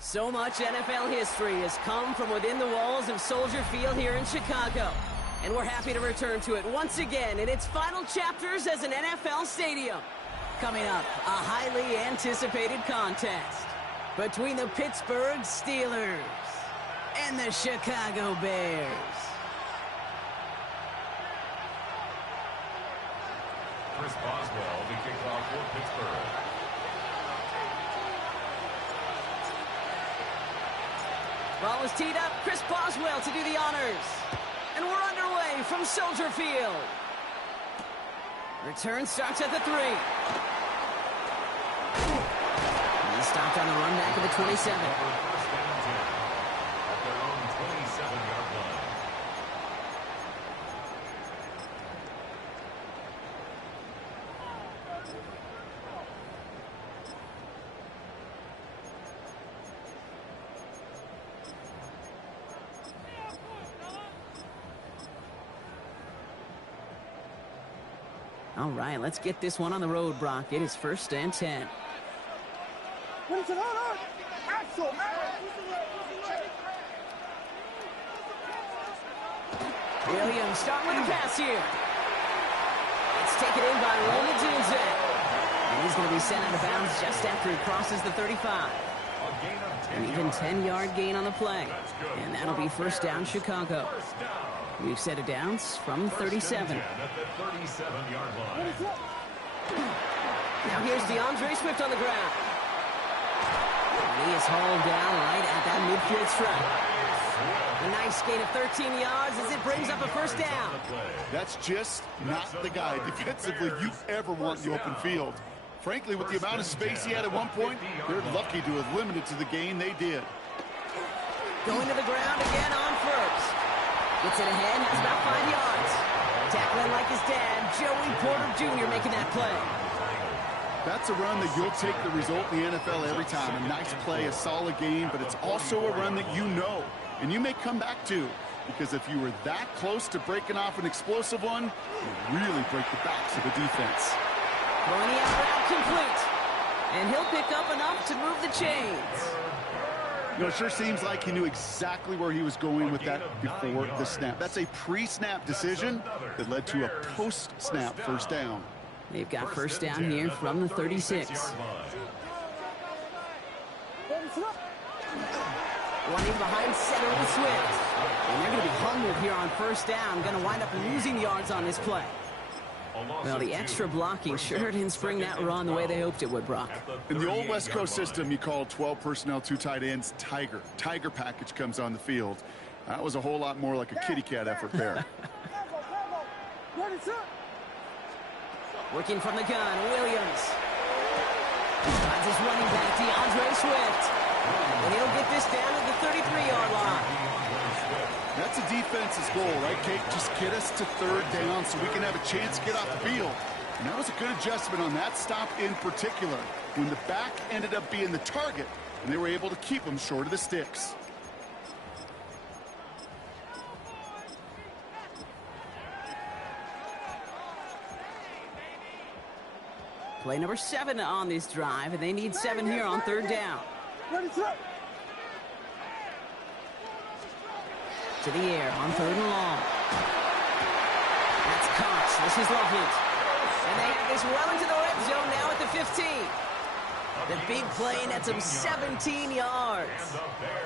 So much NFL history has come from within the walls of Soldier Field here in Chicago. And we're happy to return to it once again in its final chapters as an NFL stadium. Coming up, a highly anticipated contest between the Pittsburgh Steelers and the Chicago Bears. Chris Boswell to kick off for Pittsburgh. Ball is teed up. Chris Boswell to do the honors. And we're underway from Soldier Field. Return starts at the 3. He stopped on the run back of the 27. At their own 27-yard line. All right, let's get this one on the road, Brock. It is 1st and 10. Williams starting with a pass here. It's taken in by Roman Dunze. And he's going to be sent out of bounds just after he crosses the 35. An even 10-yard gain on the play. And that'll be 1st down, Chicago. We've set it downs from 37. At the 37-yard line. Now here's DeAndre Swift on the ground. And he is hauled down right at that midfield stripe. A nice gain of 13 yards as it brings up a 1st down. That's just not the guy defensively you ever want in the open field. Frankly, with the amount of space he had at one point, they're lucky to have limited to the gain they did. Going to the ground again on 1st. Gets it ahead, has about 5 yards. Tackling like his dad, Joey Porter Jr. making that play. That's a run that you'll take the result in the NFL every time. A nice play, a solid game, but it's also a run that you know, and you may come back to. Because if you were that close to breaking off an explosive one, you really break the backs of the defense. Throwing the out route complete. And he'll pick up enough to move the chains. You know, it sure seems like he knew exactly where he was going with that before the snap. That's a pre-snap decision that led to a post-snap 1st down. They've got 1st down here from the 36. Running behind center with Swift. And they're going to be humbled here on 1st down. Going to wind up losing yards on this play. Well, the extra blocking sure didn't spring that run the way they hoped it would, Brock. In the old West Coast system, you called 12 personnel, 2 tight ends, Tiger. Tiger package comes on the field. That was a whole lot more like a kitty cat effort there. Working from the gun, Williams. Finds his running back, DeAndre Swift. And he'll get this down at the 33-yard line. That's a defense's goal, right, Kate? Just get us to 3rd down so we can have a chance to get off the field. And that was a good adjustment on that stop in particular, when the back ended up being the target, and they were able to keep him short of the sticks. Play number 7 on this drive, and they need 7 here on 3rd down. To the air on 3rd and long. That's Koch. This is lovely. And they have this well into the red zone now at the 15. The big play nets him 17 yards.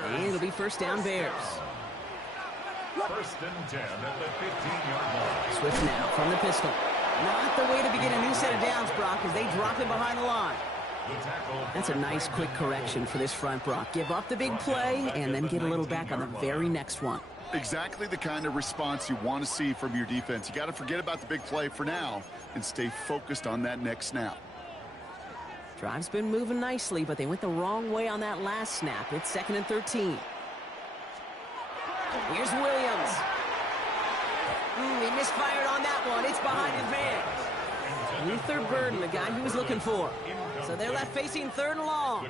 And it'll be 1st down Bears. 1st and 10 at the 15-yard line. Swift now from the pistol. Not the way to begin a new set of downs, Brock, as they drop him behind the line. That's a nice quick correction for this front, Brock. Give up the big play and then get a little back on the very next one. Exactly the kind of response you want to see from your defense. You got to forget about the big play for now and stay focused on that next snap. Drive's been moving nicely, but they went the wrong way on that last snap. It's 2nd and 13. Here's Williams. He misfired on that one. It's behind his man. Luther Burden, the guy he was looking for. So they're left facing 3rd and long.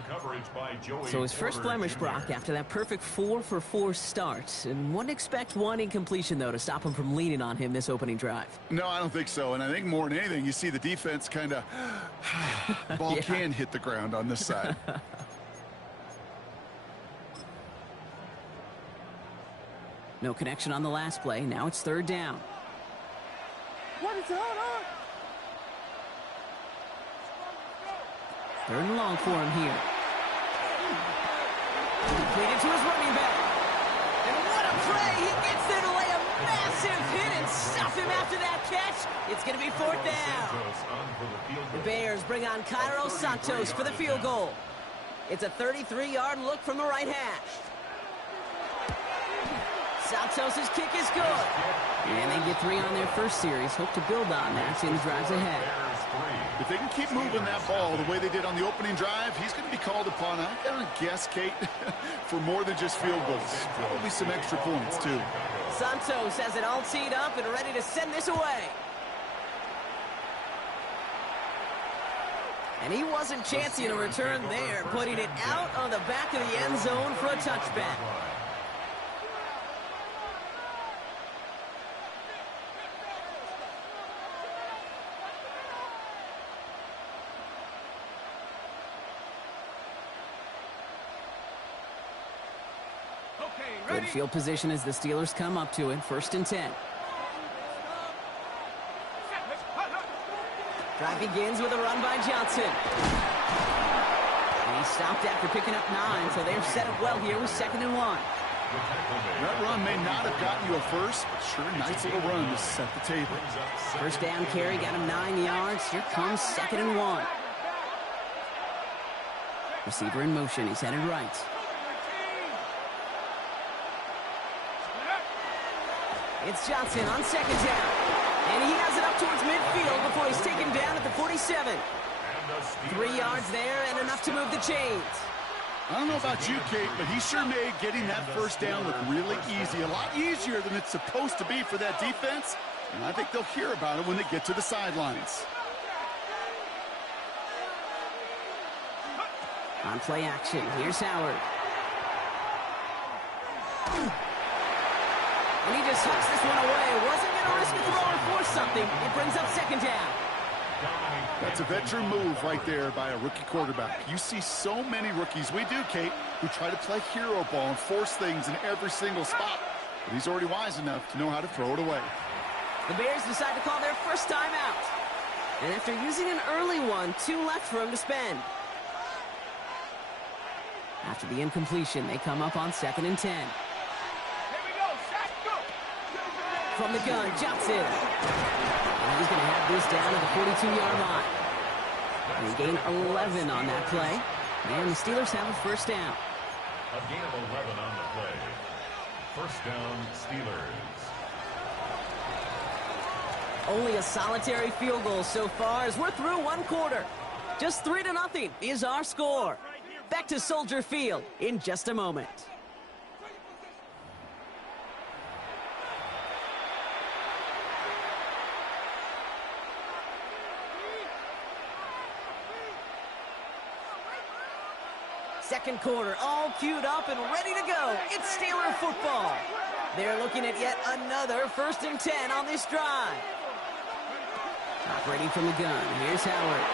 So his first blemish, Brock, after that perfect 4-for-4 start. And wouldn't expect one incompletion, though, to stop him from leaning on him this opening drive. No, I don't think so. And I think more than anything, you see the defense kind of ball can hit the ground on this side. No connection on the last play. Now it's third down. What is going on? Third and long for him here. Completed to his running back. And what a play! He gets there to lay a massive hit and stuff him after that catch. It's going to be fourth down. The Bears bring on Cairo Santos for the field goal. It's a 33-yard look from the right hash. Santos' kick is good. And they get 3 on their first series. Hope to build on that in the drives ahead. If they can keep moving that ball the way they did on the opening drive, he's going to be called upon, I'm going to guess, Kate, for more than just field goals. Probably some extra points, too. Santos has it all teed up and ready to send this away. And he wasn't chancing a return there, putting it out on the back of the end zone for a touchback. Good field position as the Steelers come up to it. First and 10. Drive begins with a run by Johnson. And he stopped after picking up 9, so they've set up well here with 2nd and 1. That run may not have gotten you a first, but sure, nice little run to set the table. First down carry got him 9 yards. Here comes 2nd and 1. Receiver in motion. He's headed right. It's Johnson on 2nd down. And he has it up towards midfield before he's taken down at the 47. 3 yards there and enough to move the chains. I don't know about you, Kate, but he sure made getting that first down look really easy. A lot easier than it's supposed to be for that defense. And I think they'll hear about it when they get to the sidelines. On play action, here's Howard. And he just hucks this one away. Wasn't going to risk a throw or force something. It brings up 2nd down. That's a veteran move right there by a rookie quarterback. You see so many rookies, we do, Kate, who try to play hero ball and force things in every single spot. But he's already wise enough to know how to throw it away. The Bears decide to call their first time out. And after using an early one, 2 left for him to spend. After the incompletion, they come up on 2nd and 10. From the gun, Johnson. And he's going to have this down at the 42-yard line. And he gained 11 on that play. And the Steelers have a first down. A gain of 11 on the play. First down, Steelers. Only a solitary field goal so far as we're through 1 quarter. Just 3-0 is our score. Back to Soldier Field in just a moment. Second quarter, all queued up and ready to go. It's Steeler football. They're looking at yet another 1st and 10 on this drive. Operating from the gun, here's Howard.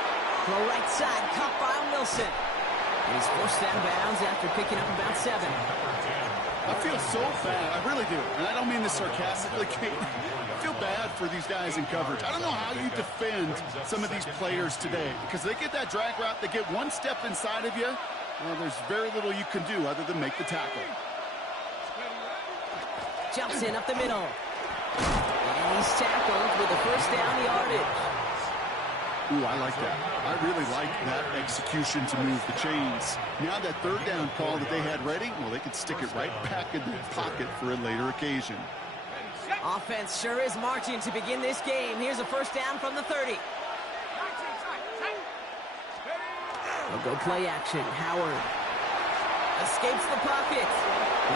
Throw right side, caught by Wilson. And he's forced out of bounds after picking up about 7. I feel so bad, I really do. And I don't mean this sarcastically, Kate. I feel bad for these guys in coverage. I don't know how you defend some of these players today, because they get that drag route, they get one step inside of you. Well, there's very little you can do other than make the tackle. Jumps in up the middle. And he's tackled with the first down yardage. Ooh, I like that. I really like that execution to move the chains. Now that 3rd down call that they had ready, well, they could stick it right back in their pocket for a later occasion. Offense sure is marching to begin this game. Here's a first down from the 30. They'll go play action. Howard escapes the pocket.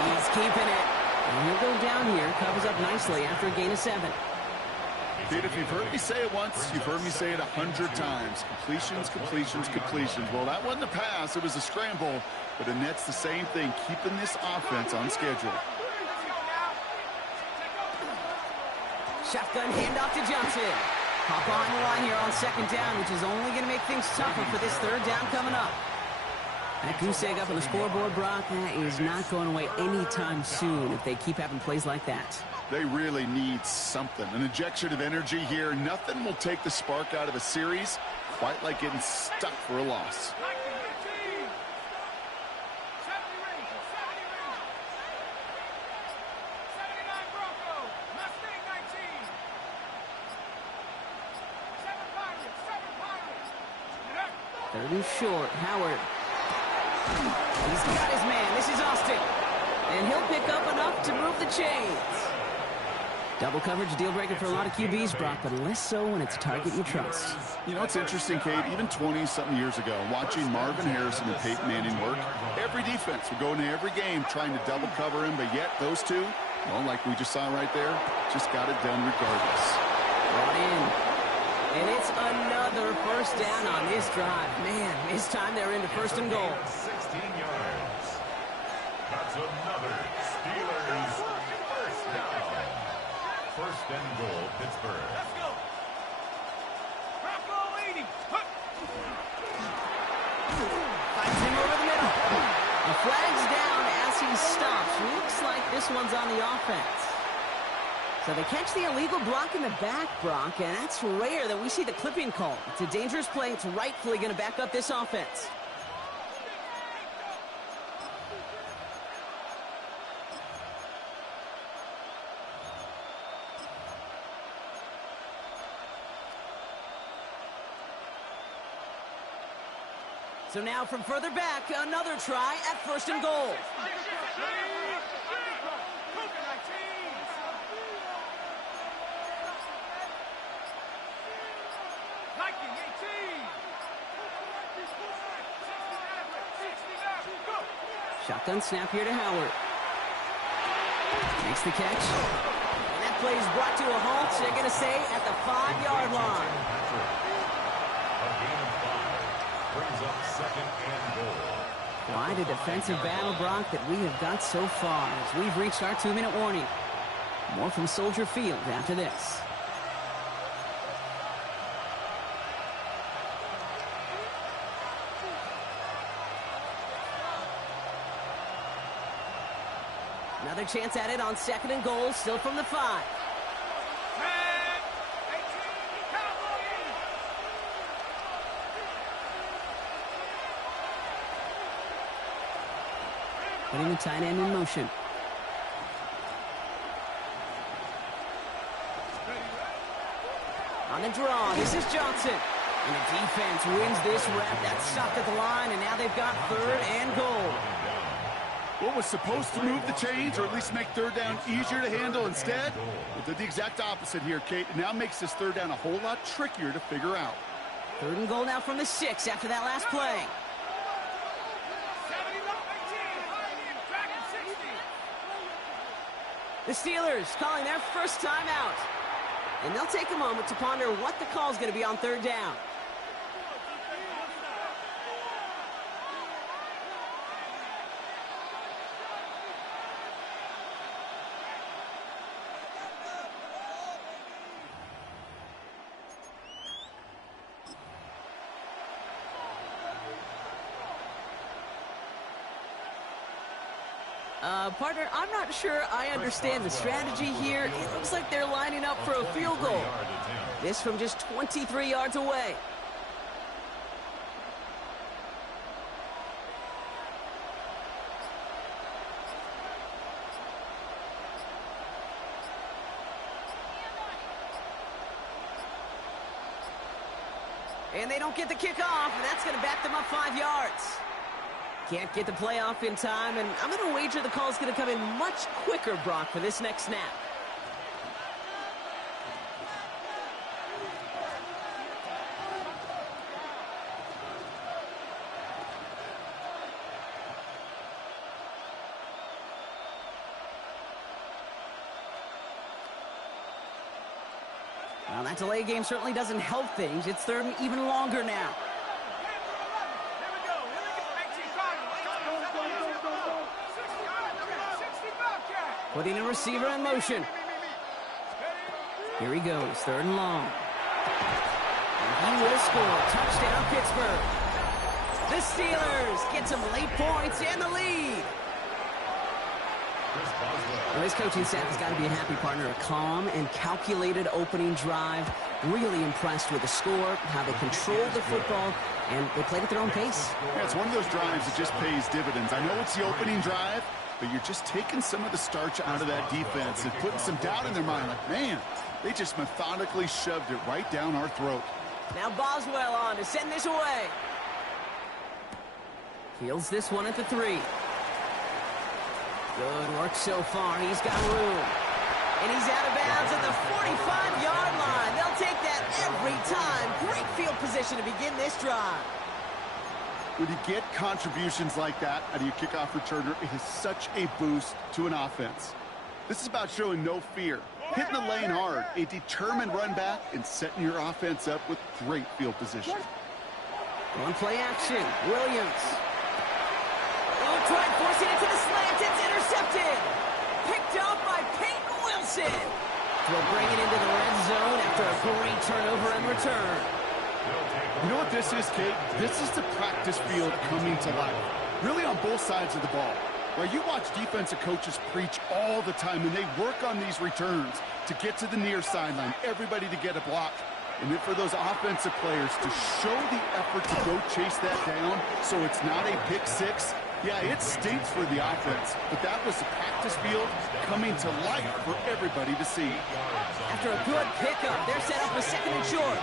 He's keeping it. And he'll go down here. Covers up nicely after a gain of 7. Kate, if you've heard me say it once, you've heard me say it 100 times. Completions, completions, completions. Well, that wasn't a pass. It was a scramble. But it nets the same thing, keeping this offense on schedule. Shotgun handoff to Johnson. Hop on the line here on 2nd down, which is only going to make things tougher for this 3rd down coming up. That goose egg up on the scoreboard, Brock, that is not going away anytime soon if they keep having plays like that. They really need something. An injection of energy here. Nothing will take the spark out of a series quite like getting stuck for a loss. Third and short, Howard. He's got his man. This is Austin. And he'll pick up enough to move the chains. Double coverage, deal breaker for a lot of QBs, Brock, but less so when it's a target you trust. You know, it's interesting, Kate, even 20-something years ago, watching Marvin Harrison and Peyton Manning work, every defense would go into every game trying to double cover him, but yet those two, well, like we just saw right there, just got it done regardless. Brought in. And it's another first down on this drive. Man, this time they're into first and goal. 16 yards. That's another Steelers first down. First and goal, Pittsburgh. Let's go. Bravo 80. Finds him over the middle. The flag's down as he stops. Looks like this one's on the offense. So they catch the illegal block in the back, Brock, and that's rare that we see the clipping call. It's a dangerous play. It's rightfully going to back up this offense. So now from further back, another try at first and goal. Shotgun snap here to Howard. Makes the catch. And that play is brought to a halt. They're going to say at the 5-yard line. A gain of 5 brings up second and goal. Quite a defensive battle, Brock, that we have got so far as we've reached our 2-minute warning. More from Soldier Field after this. Another chance at it on second and goal, still from the 5. Putting the tight end in motion. On the draw, this is Johnson. And the defense wins this rep. That's stopped at the line, and now they've got third and goal. What was supposed to move the chains, or at least make third down easier to handle instead? It did the exact opposite here, Kate. It now makes this third down a whole lot trickier to figure out. Third and goal now from the 6 after that last play. The Steelers calling their first time out. And they'll take a moment to ponder what the call is going to be on third down. Partner, I'm not sure I understand the strategy here. It looks like they're lining up for a field goal. This from just 23 yards away. And they don't get the kickoff, and that's going to back them up 5 yards. Can't get the play off in time, and I'm going to wager the call is going to come in much quicker, Brock, for this next snap. Well, that delay game certainly doesn't help things. It's third and even longer now. Putting a receiver in motion. Here he goes, third and long. And he will score. Touchdown, Pittsburgh. The Steelers get some late points and the lead. Well, his coaching staff has got to be a happy partner. A calm and calculated opening drive. Really impressed with the score, how they controlled the football, and they played at their own pace. Yeah, it's one of those drives that just pays dividends. I know it's the opening drive, but you're just taking some of the starch out of that defense and putting some doubt in their mind. Like, man, they just methodically shoved it right down our throat. Now Boswell on to send this away. Fields this one at the 3. Good work so far. He's got room. And he's out of bounds at the 45-yard line. They'll take that every time. Great field position to begin this drive. When you get contributions like that out of your kickoff returner, it is such a boost to an offense. This is about showing no fear, hitting the lane hard, a determined run back, and setting your offense up with great field position. On play action, Williams. Oh, try forcing it to the slant. It's intercepted. Picked up by Peyton Wilson. They'll bring it into the red zone after a great turnover and return. You know what this is, Kate? This is the practice field coming to life, really on both sides of the ball. Well, you watch defensive coaches preach all the time, and they work on these returns to get to the near sideline, everybody to get a block. And then for those offensive players to show the effort to go chase that down so it's not a pick six. Yeah, it stinks for the offense, but that was the practice field coming to life for everybody to see. After a good pickup, they're set up with 2nd and short.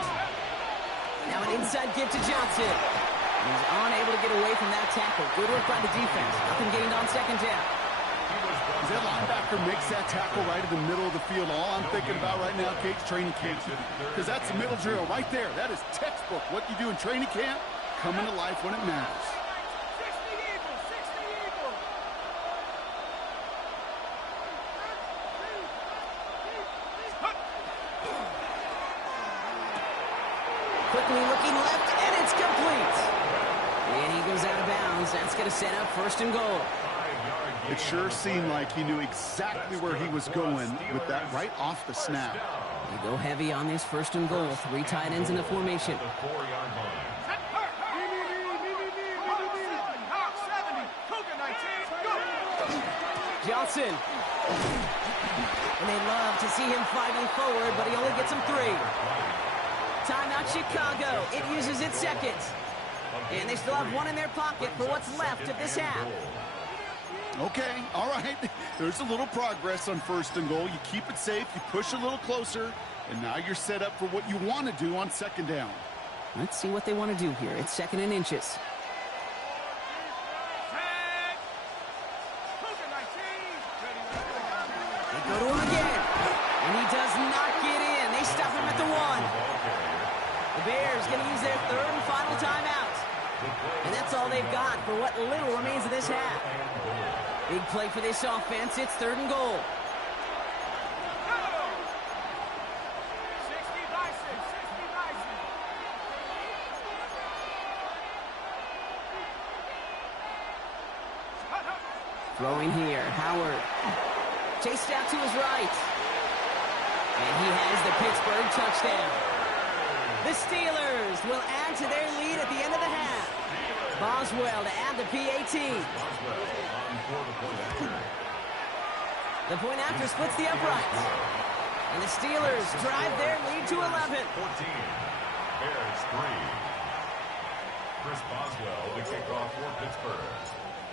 Now an inside give to Johnson. He's unable to get away from that tackle. Good work by the defense. Nothing gained on 2nd down. That linebacker makes that tackle right in the middle of the field. All I'm thinking about right now, Kate's training camp. Because that's the middle drill right there. That is textbook. What you do in training camp, coming to life when it matters. Quickly looking left, and it's complete. And he goes out of bounds. That's going to set up 1st and goal. It sure seemed like he knew exactly where he was going with that right off the snap. They go heavy on this 1st and goal. 3 tight ends in the formation. Johnson. And they love to see him fighting forward, but he only gets them 3. Timeout Chicago. It uses its 2nd. And they still have 1 in their pocket for what's left of this half. Okay, all right. There's a little progress on 1st and goal. You keep it safe, you push a little closer, and now you're set up for what you want to do on 2nd down. Let's see what they want to do here. It's 2nd and inches. They go to him again, and he does not get in. They stop him at the 1. The Bears going to use their 3rd and final timeout. And that's all they've got for what little remains of this half. Big play for this offense. It's 3rd and goal. Throwing here, Howard. Chased out to his right. And he has the Pittsburgh touchdown. The Steelers will add to their lead at the end of the half. Boswell to add the PAT. The point after splits the uprights. And the Steelers drive their lead to 11. 14. Bears 3. Chris Boswell to kick off for Pittsburgh.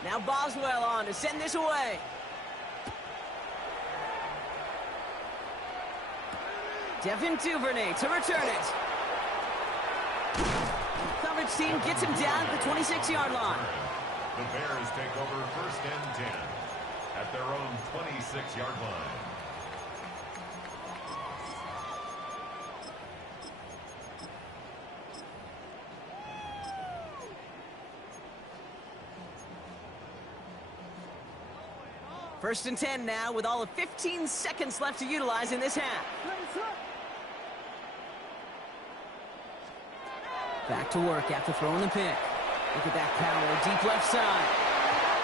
Now Boswell on to send this away. Devin Duvernay to return it. Coverage team gets him down at the 26-yard line. The Bears take over 1st and 10 at their own 26-yard line. First and 10 now with all of 15 seconds left to utilize in this half. Back to work after throwing the pick. Look at that power, deep left side.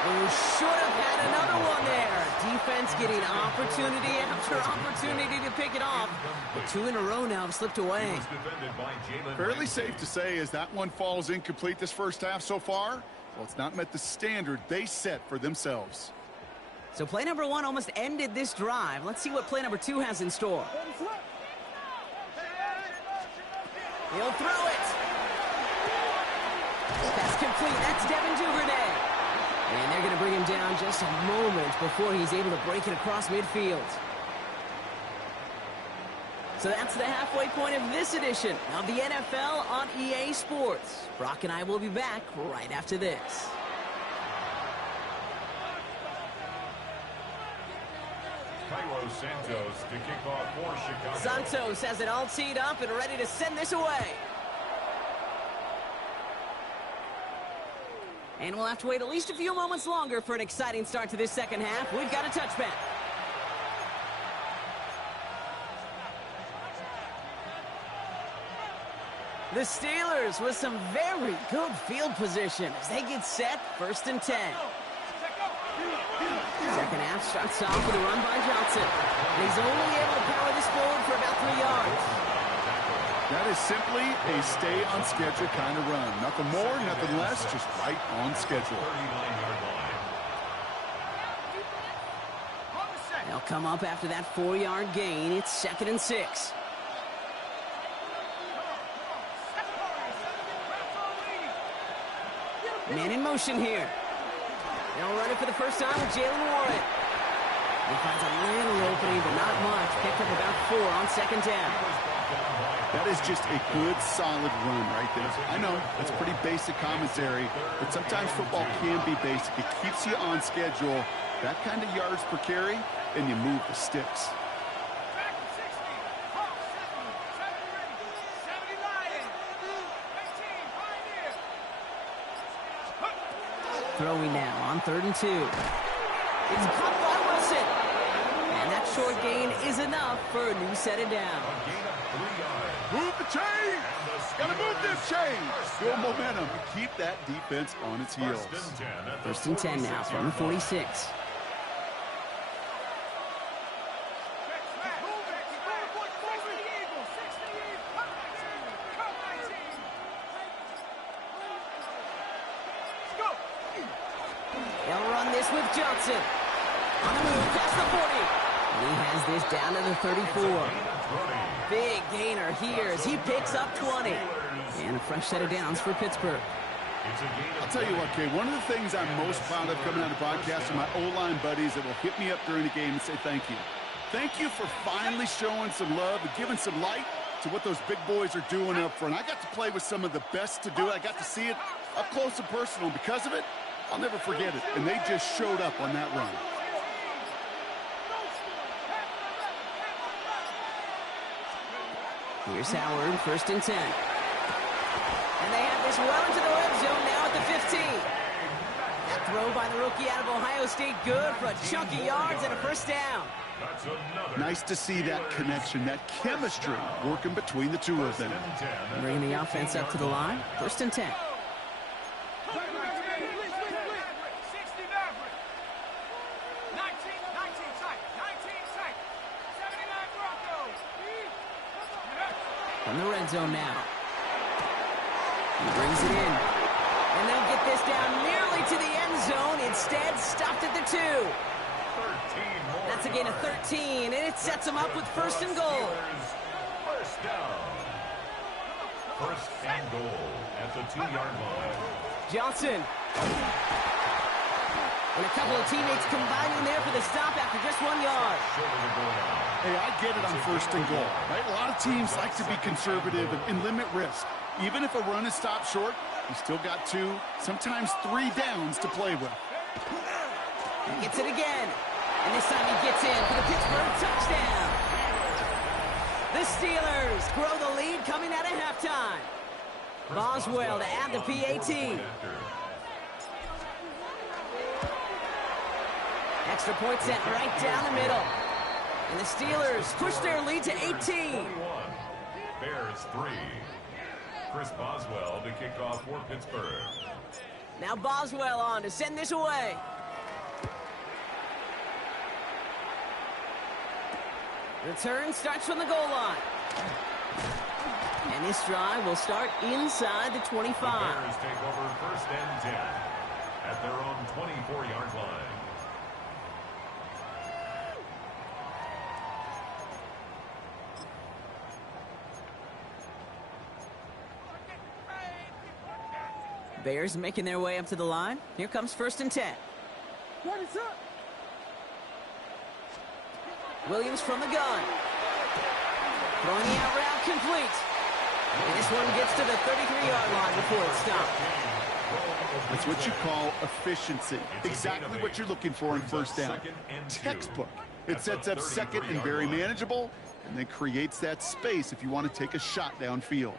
Oh, should have had another one there. Defense It's getting opportunity after opportunity to pick it off. But 2 in a row now have slipped away. Fairly safe to say as that one falls incomplete this first half so far, well, it's not met the standard they set for themselves. So play number 1 almost ended this drive. Let's see what play number 2 has in store. He'll throw it. Pass complete. That's Devin Duvernay. And they're going to bring him down just a moment before he's able to break it across midfield. So that's the halfway point of this edition of the NFL on EA Sports. Brock and I will be back right after this. Santos to kick off for Chicago. Santos has it all teed up and ready to send this away. And we'll have to wait at least a few moments longer for an exciting start to this second half. We've got a touchback. The Steelers with some very good field position as they get set, 1st and 10. Second half starts off with a run by Johnson. And he's only able to power this forward for about 3 yards. That is simply a stay-on-schedule kind of run. Nothing more, nothing less, just right on schedule. They'll come up after that 4-yard gain. It's 2nd and 6. Man in motion here. They'll run it for the first time with Jalen Warren. He finds a little opening, but not much. Picked up about 4 on 2nd down. That is just a good, solid run right there. I know, it's pretty basic commentary, but sometimes football can be basic. It keeps you on schedule. That kind of yards per carry, and you move the sticks. Throwing now on 3rd and 2. It's caught by Wilson. And that short gain is enough for a new set of down. Move the chain! Gotta move this chain! Build momentum. Keep that defense on its heels. 1st and 10 now from the 46. They'll run this with Johnson. On the move past the 40. And he has this down to the 34. Big gainer here as he picks up 20. And a fresh set of downs for Pittsburgh. I'll tell you what, Kay, one of the things I'm most proud of coming out of the broadcast are my O-line buddies that will hit me up during the game and say thank you. Thank you for finally showing some love and giving some light to what those big boys are doing up front. I got to play with some of the best to do it. I got to see it up close and personal. Because of it, I'll never forget it. And they just showed up on that run. Here's Howard, 1st and 10. And they have this well into the red zone now at the 15. That throw by the rookie out of Ohio State, good for a chunk of yards and a 1st down. Nice to see that connection, that chemistry working between the two of them. Bringing the offense up to the line, 1st and 10. From the red zone now. He brings it in. And they'll get this down nearly to the end zone. Instead, stopped at the 2. That's a gain of 13, and it sets them up with 1st and goal. First down. 1st and goal at the 2-yard line. Johnson. And a couple of teammates combining there for the stop after just 1 yard. Hey, I get it on 1st and goal, right? A lot of teams like to be conservative and limit risk. Even if a run is stopped short, you still got 2, sometimes 3 downs to play with. He gets it again. And this time he gets in for the Pittsburgh touchdown. The Steelers grow the lead coming out of halftime. Boswell to add the PAT. Extra point set right down the middle. And the Steelers push their lead to 18. Bears 3. Chris Boswell to kick off for Pittsburgh. Now Boswell on to send this away. Return starts from the goal line. And this drive will start inside the 25. The Bears take over 1st and 10 at their own 24-yard line. Bears making their way up to the line. Here comes 1st and 10. Williams from the gun. Throwing the out route complete. And this one gets to the 33-yard line before it's stopped. That's what you call efficiency. Exactly what you're looking for in 1st down. Textbook. It sets up 2nd and very manageable, and then creates that space if you want to take a shot downfield.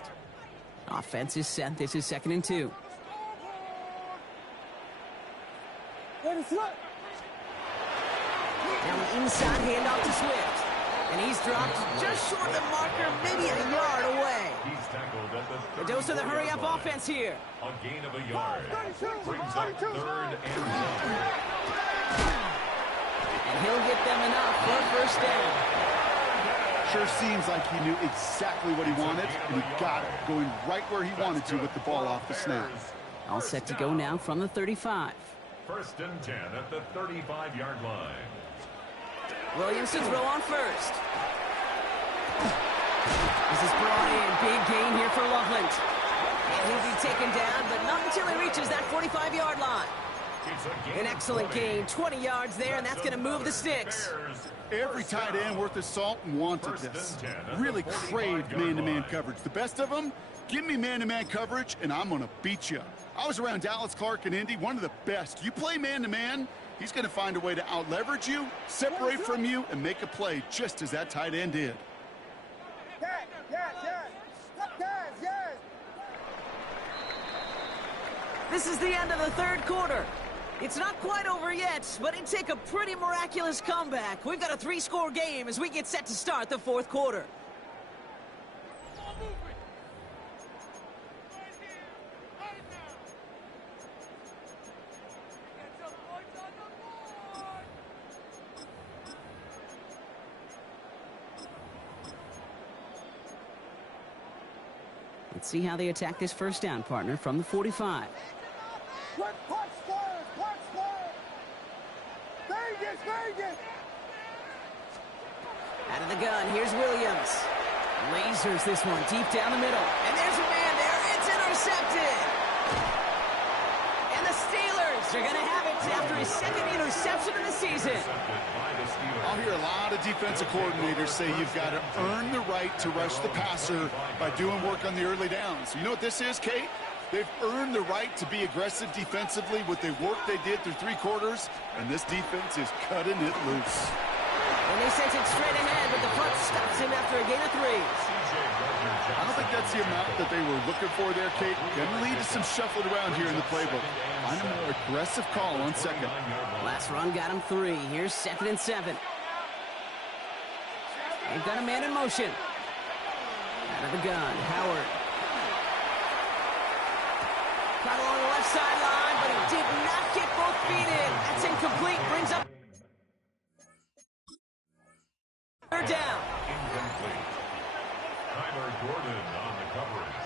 Offense is set. This is 2nd and 2. Now an inside handoff to Swift. And he's dropped just short of the marker, maybe a yard away. He's tackled at the The dose of the hurry-up offense here. A gain of a yard. Brings up 3rd and 1. And he'll get them enough for a 1st down. Sure seems like he knew exactly what he wanted, and he got it, going right where he wanted to with the ball off the snap. All set to go now from the 35. 1st and 10 at the 35-yard line. Williams to throw on 1st. This is brought in. Big gain here for Loveland. And he'll be taken down, but not until he reaches that 45-yard line. An excellent gain. 20 yards there, and that's going to move the sticks. Every tight end worth his salt wanted this. Really craved man-to-man coverage. The best of them, give me man-to-man coverage, and I'm going to beat you. I was around Dallas Clark and Indy, one of the best. You play man-to-man, he's going to find a way to out-leverage you, separate from you, and make a play just as that tight end did. This is the end of the 3rd quarter. It's not quite over yet, but it'd take a pretty miraculous comeback. We've got a 3-score game as we get set to start the 4th quarter. Let's see how they attack this 1st down, partner, from the 45. Out of the gun, here's Williams. Lasers this one deep down the middle. And there's a man there. It's intercepted. And the Steelers are going to have it after his 2nd interception of the season. I'll hear a lot of defensive coordinators say you've got to earn the right to rush the passer by doing work on the early downs. You know what this is, Kate? They've earned the right to be aggressive defensively with the work they did through 3 quarters, and this defense is cutting it loose. And they sent it straight ahead, but the front stops him after a gain of 3. I don't think that's the amount that they were looking for there, Kate. Going to lead to some shuffling around here in the playbook. Find a more aggressive call on 2nd. Last run got him 3. Here's 2nd and 7. They've got a man in motion. Out of the gun, Howard. Caught along the left sideline, but he did not get both feet in. That's incomplete. Brings up 3rd down. Incomplete. Tyler Gordon on the coverage.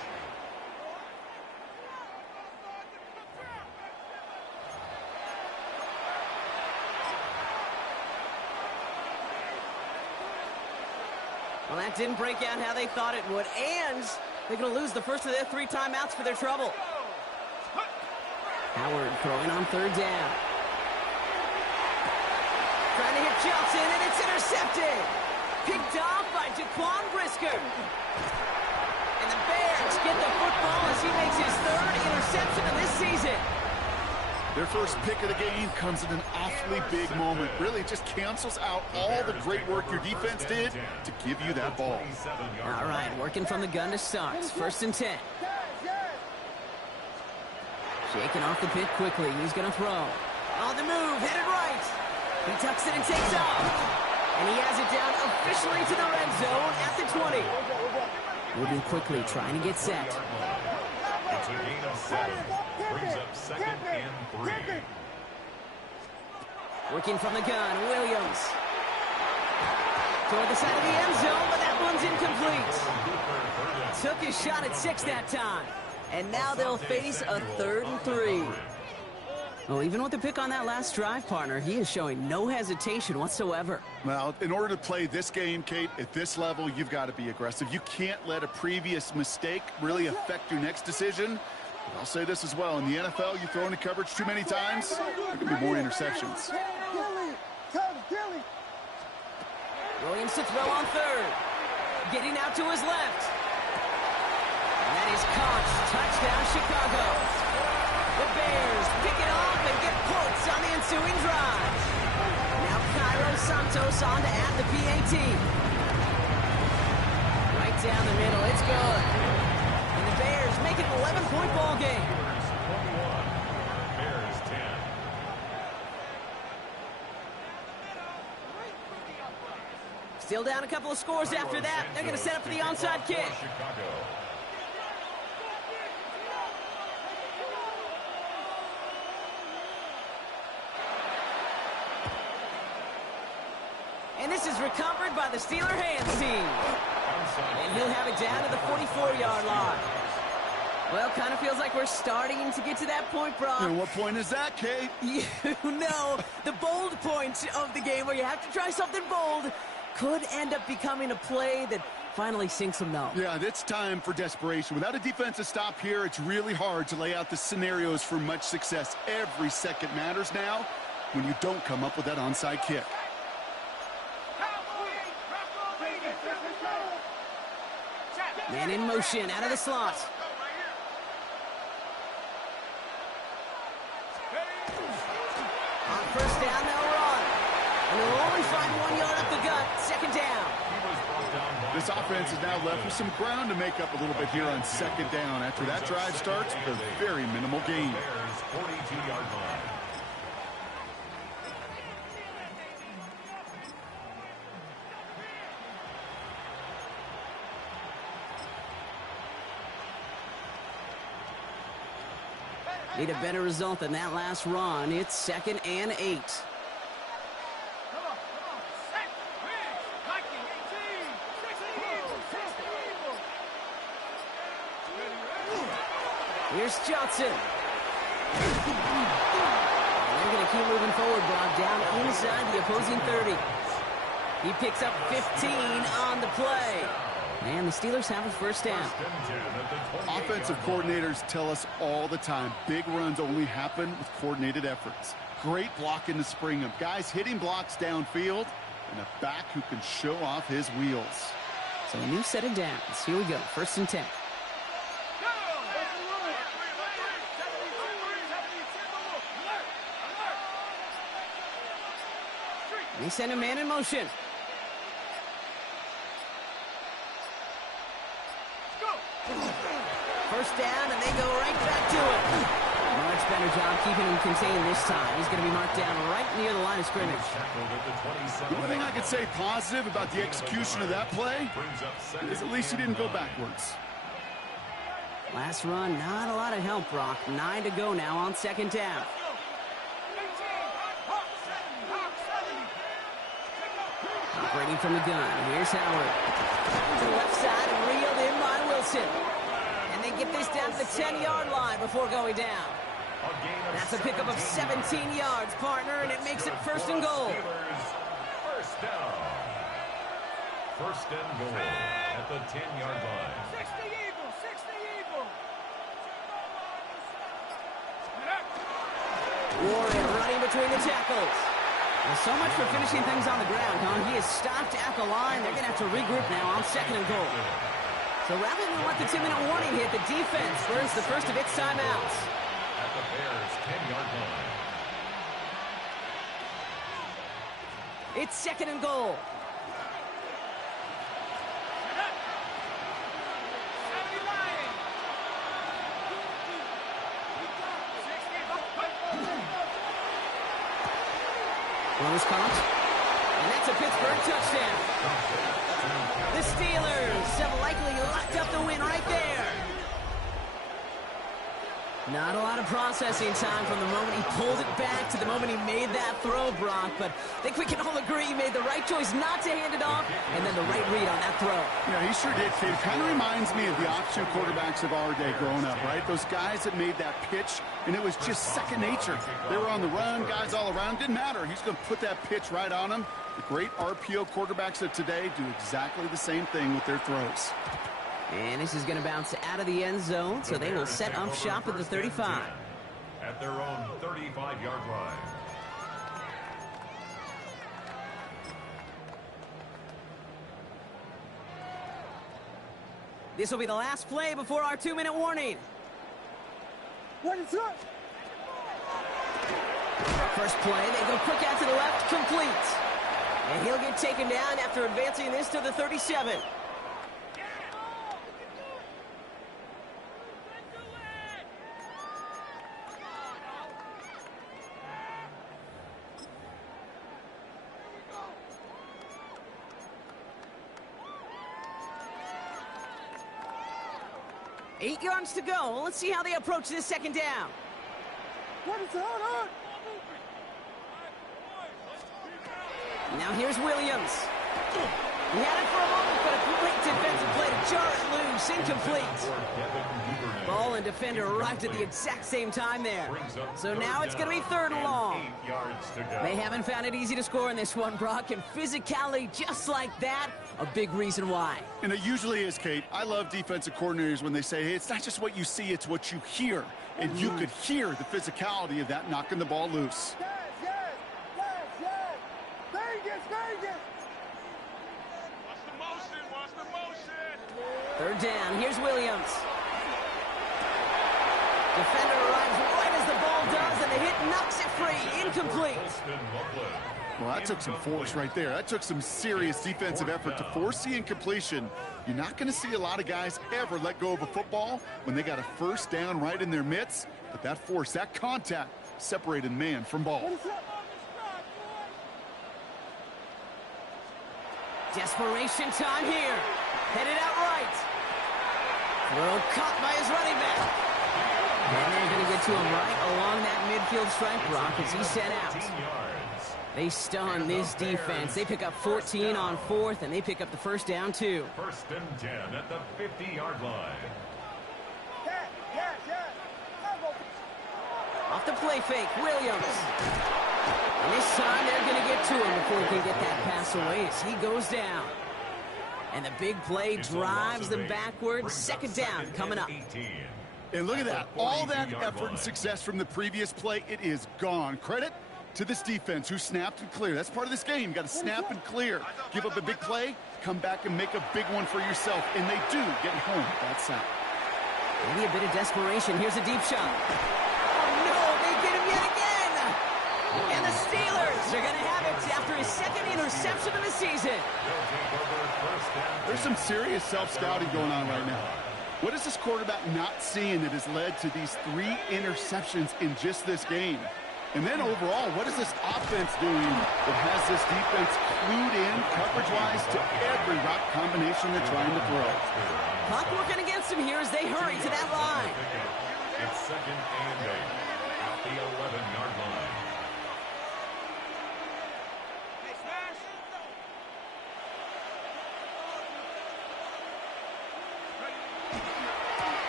Well, that didn't break out how they thought it would, and they're going to lose the first of their 3 timeouts for their trouble. Howard throwing on 3rd down. Trying to hit Johnson, and it's intercepted. Picked off by Jaquan Brisker. And the Bears get the football as he makes his 3rd interception of this season. Their first pick of the game comes at an awfully big moment. Really just cancels out all the great work your defense did to give you that ball. All right, working from the gun to start. 1st and 10. Shaking off the pit quickly. He's going to throw. On the move, headed right. He tucks it and takes off. And he has it down officially to the red zone at the 20. Moving quickly, trying to get set. It's a gain of 7. Brings up 2nd and 3. Working from the gun, Williams. Toward the side of the end zone, but that one's incomplete. Took his shot at 6 that time. And now they'll face a 3rd and 3. Well, even with the pick on that last drive, partner, he is showing no hesitation whatsoever. Well, in order to play this game, Kate, at this level, you've got to be aggressive. You can't let a previous mistake really affect your next decision. But I'll say this as well. In the NFL, you throw into coverage too many times, there can be more interceptions. Williams to throw on 3rd. Getting out to his left. And that is caught. Touchdown, Chicago. The Bears pick it off and get points on the ensuing drive. Now Cairo Santos on to add the PAT. Right down the middle. It's good. And the Bears make it an 11-point ball game. Bears 10. Still down a couple of scores after that. They're going to set up for the onside kick. And this is recovered by the Steeler hands team. And he'll have it down to the 44-yard line. Well, kind of feels like we're starting to get to that point, Brock. And what point is that, Kate? You know, the bold point of the game where you have to try something bold could end up becoming a play that finally sinks them, though. Yeah, it's time for desperation. Without a defensive stop here, it's really hard to lay out the scenarios for much success. Every second matters now when you don't come up with that onside kick. Man in motion, out of the slot. On 1st down, they'll run. And they'll only find 1 yard up the gut. 2nd down. This offense is now left with some ground to make up a little bit here on 2nd down. After that drive starts with a very minimal gain. Bears 42-yard line. Need a better result than that last run. It's 2nd and 8. Here's Johnson. They're going to keep moving forward, Brock, down inside the opposing 30. He picks up 15 on the play. And the Steelers have a 1st down. Offensive coordinators tell us all the time, big runs only happen with coordinated efforts. Great blocking to spring them. Guys hitting blocks downfield, and a back who can show off his wheels. So a new set of downs. Here we go, 1st and 10. They send a man in motion. First down, and they go right back to it. Much better job keeping him contained this time. He's going to be marked down right near the line of scrimmage. The only thing I could say positive about the execution of that play is at least he didn't go backwards. Last run, not a lot of help, Brock. 9 to go now on 2nd down. Operating from the gun. Here's Howard. To the left side and reeled in by Wilson. And they get this down to the 10-yard line before going down. That's a pickup of 17 yards, partner, and it makes it 1st and goal. First down. 1st and goal at the 10-yard line. 60 Eagles, 60 Eagles. Warren running between the tackles. Well, so much for finishing things on the ground, huh? He is stopped at the line. They're going to have to regroup now on 2nd and goal. So rather than let the 2-minute warning hit, the defense burns the first of its timeouts. At the Bears' 10-yard line. It's 2nd and goal. One is caught, and that's a Pittsburgh touchdown. The Steelers have likely locked up the win right there. Not a lot of processing time from the moment he pulled it back to the moment he made that throw, Brock. But I think we can all agree he made the right choice not to hand it off, and then the right read on that throw. Yeah, he sure did, Kate. It kind of reminds me of the option quarterbacks of our day growing up, right? Those guys that made that pitch, and it was just second nature. They were on the run, guys all around. Didn't matter. He's going to put that pitch right on them. The great RPO quarterbacks of today do exactly the same thing with their throws. And this is going to bounce out of the end zone, so they will set up shop at the 35. At their own 35-yard line. This will be the last play before our 2-minute warning. What is up? First play, they go quick out to the left, complete. And he'll get taken down after advancing this to the 37. 8 yards to go. Let's see how they approach this second down. What is going on? Now here's Williams. He had it for a moment, but a great defensive play to jar it loose. Incomplete. Ball and defender arrived at the exact same time there. So now it's going to be 3rd and long. They haven't found it easy to score in this one, Brock, and physicality just like that, a big reason why. And it usually is, Kate. I love defensive coordinators when they say, hey, it's not just what you see, it's what you hear. And you could hear the physicality of that knocking the ball loose. Vegas! 3rd down. Here's Williams. Defender arrives right as the ball does, and the hit knocks it free. Incomplete. Well, that took some force right there. That took some serious defensive effort to force the incompletion. You're not going to see a lot of guys ever let go of a football when they got a 1st down right in their midst. But that force, that contact, separated man from ball. Desperation time here. Headed out right. Throw caught by his running back. And they're going to get to him right along that midfield stripe, Brock, as he set out. They stun this defense. They pick up 14 on 4th, and they pick up the 1st down, too. 1st and 10 at the 50-yard line. Off the play fake, Williams. And this time they're going to get to him before he can get that pass away as he goes down. And the big play drives them backwards. 2nd down coming up. And look at that. All that effort and success from the previous play, it is gone. Credit to this defense who snapped and cleared. That's part of this game. You got to snap and clear. Give up a big play, come back and make a big one for yourself. And they do get home that sack. Maybe a bit of desperation. Here's a deep shot. Oh, no, they get him yet again. And the Steelers are going to have it after his 2nd interception of the season. There's some serious self-scouting going on right now. What is this quarterback not seeing that has led to these 3 interceptions in just this game? And then overall, what is this offense doing that has this defense clued in coverage-wise to every route combination they're trying to throw? Clock working against him here as they hurry to that line. It's 2nd and 8 at the 11-yard line.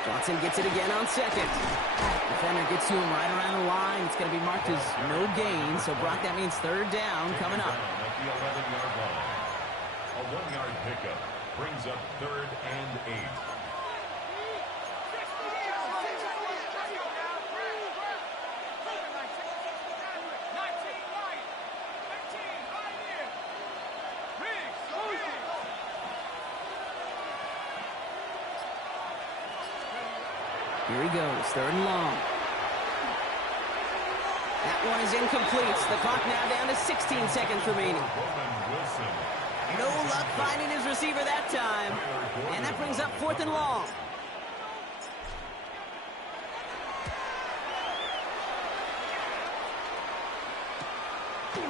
Johnson gets it again on 2nd. Defender gets to him right around the line. It's going to be marked as no gain. So, Brock, that means 3rd down coming up. At the 11-yard line. A 1-yard pickup brings up 3rd and 8. Here he goes, 3rd and long. That one is incomplete. The clock now down to 16 seconds remaining. No luck finding his receiver that time. And that brings up 4th and long.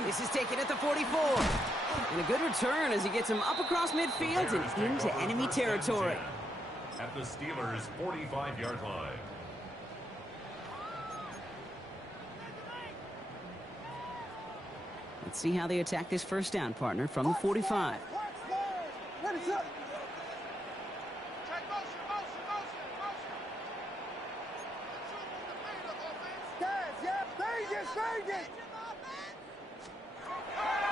This is taken at the 44. And a good return as he gets him up across midfield and into enemy territory. At the Steelers' 45-yard line. Let's see how they attack this first down, partner, from the 45. What is up? Guys, yeah, Vegas!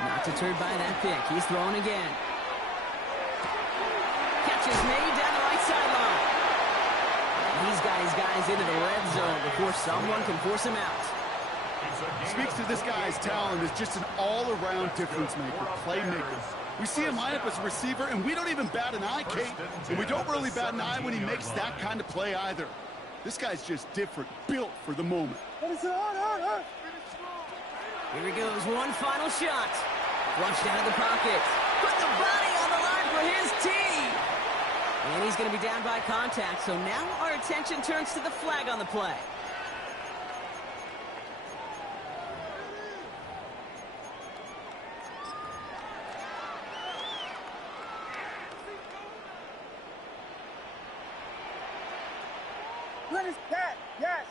Not deterred by that pick. He's throwing again. Catch is made down the right sideline. He's got his guys into the red zone before someone can force him out. Speaks to this guy's talent as just an all-around difference maker, playmaker. We see him line up as a receiver, and we don't even bat an eye, Kate. And we don't really bat an eye when he makes that kind of play either. This guy's just different, built for the moment. What is it? Here he goes, one final shot. Flushed out of the pocket. Put the body on the line for his team. And he's going to be down by contact, so now our attention turns to the flag on the play. What is that? Yes.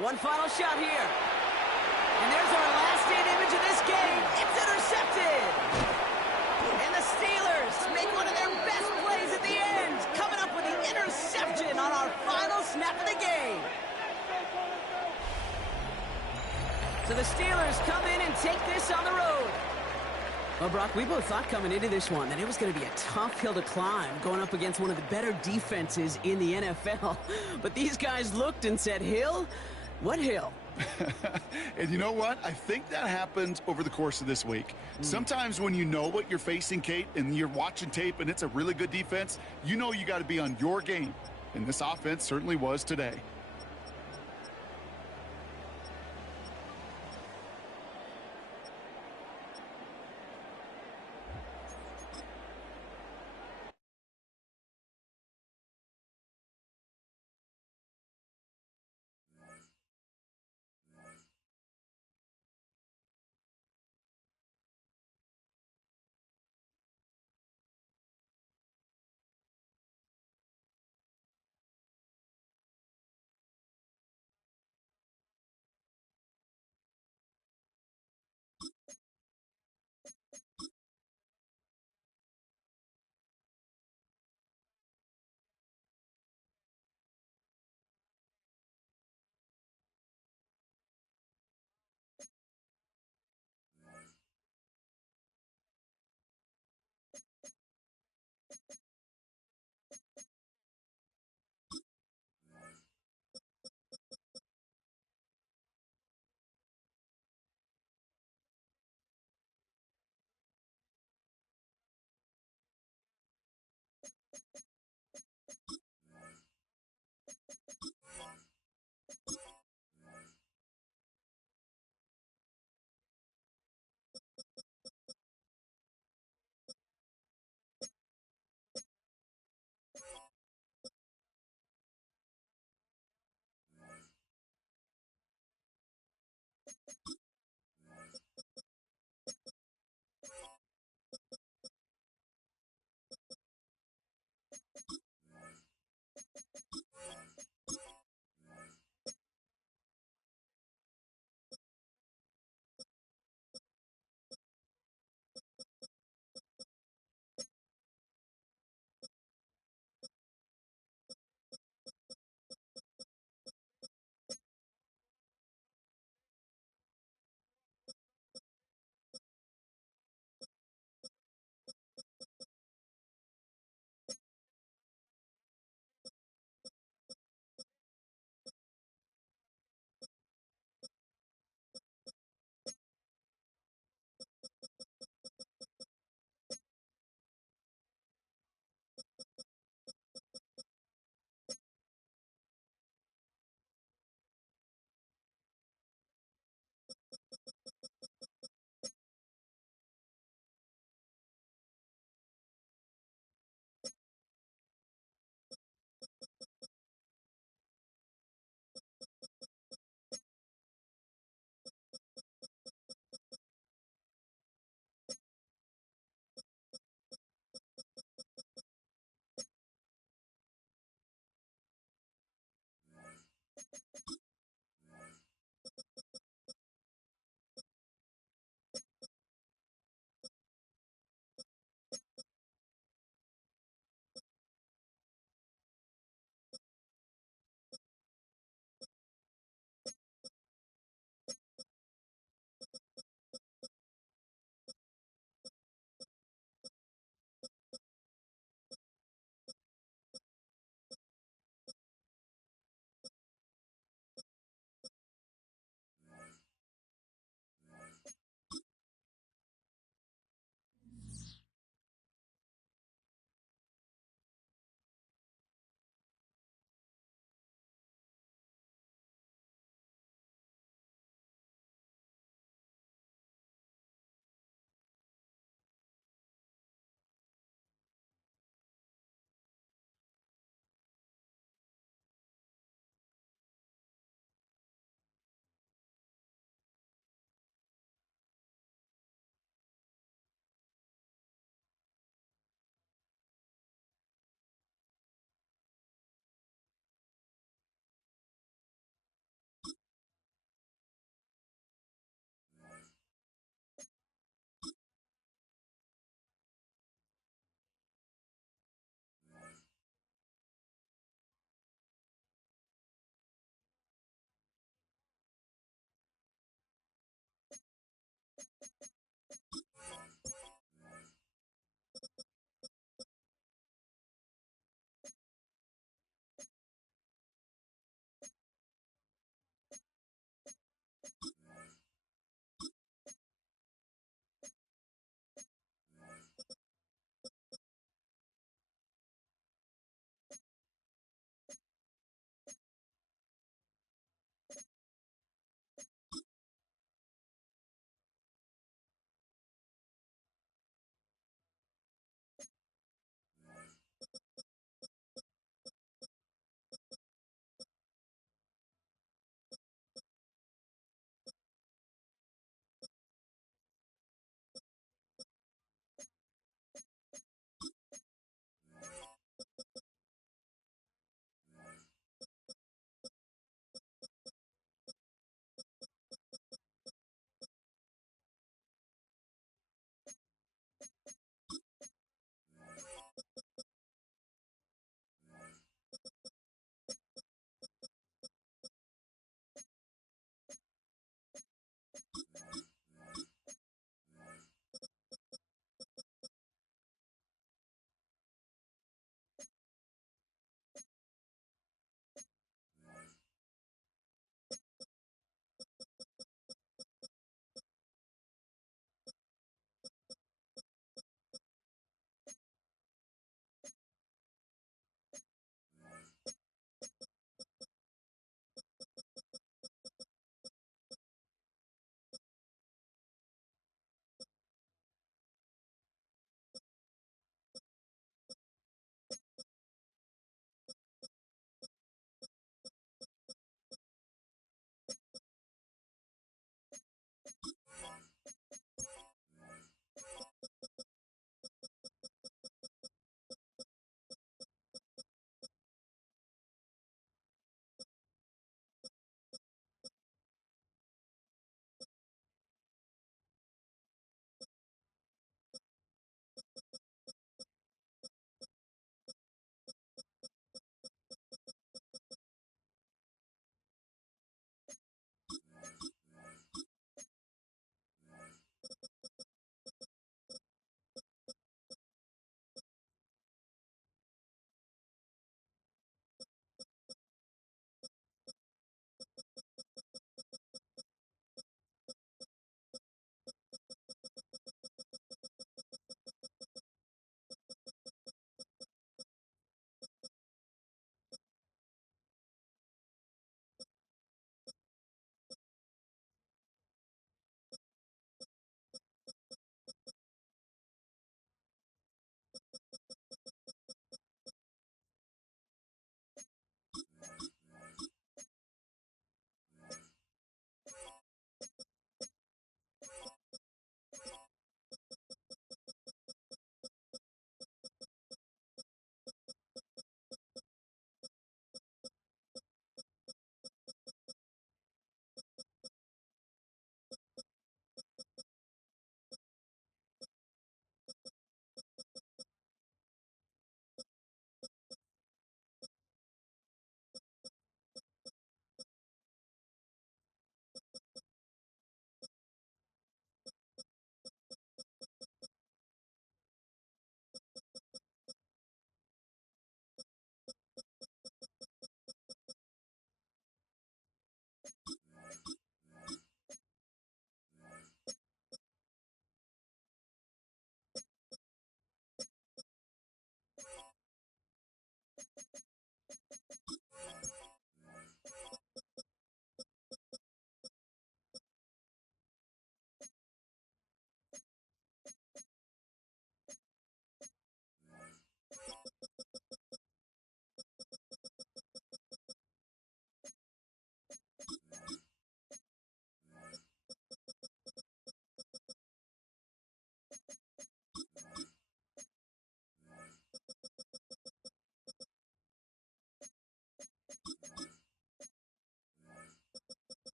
One final shot here. And there's our last-stand image of this game. It's intercepted. And the Steelers make one of their best plays at the end, coming up with the interception on our final snap of the game. So the Steelers come in and take this on the road. Well, Brock, we both thought coming into this one that it was going to be a tough hill to climb, going up against one of the better defenses in the NFL. But these guys looked and said, Hill? What hill? And you know what? I think that happens over the course of this week. Sometimes when you know what you're facing, Kate, and you're watching tape and it's a really good defense, you know you got to be on your game. And this offense certainly was today.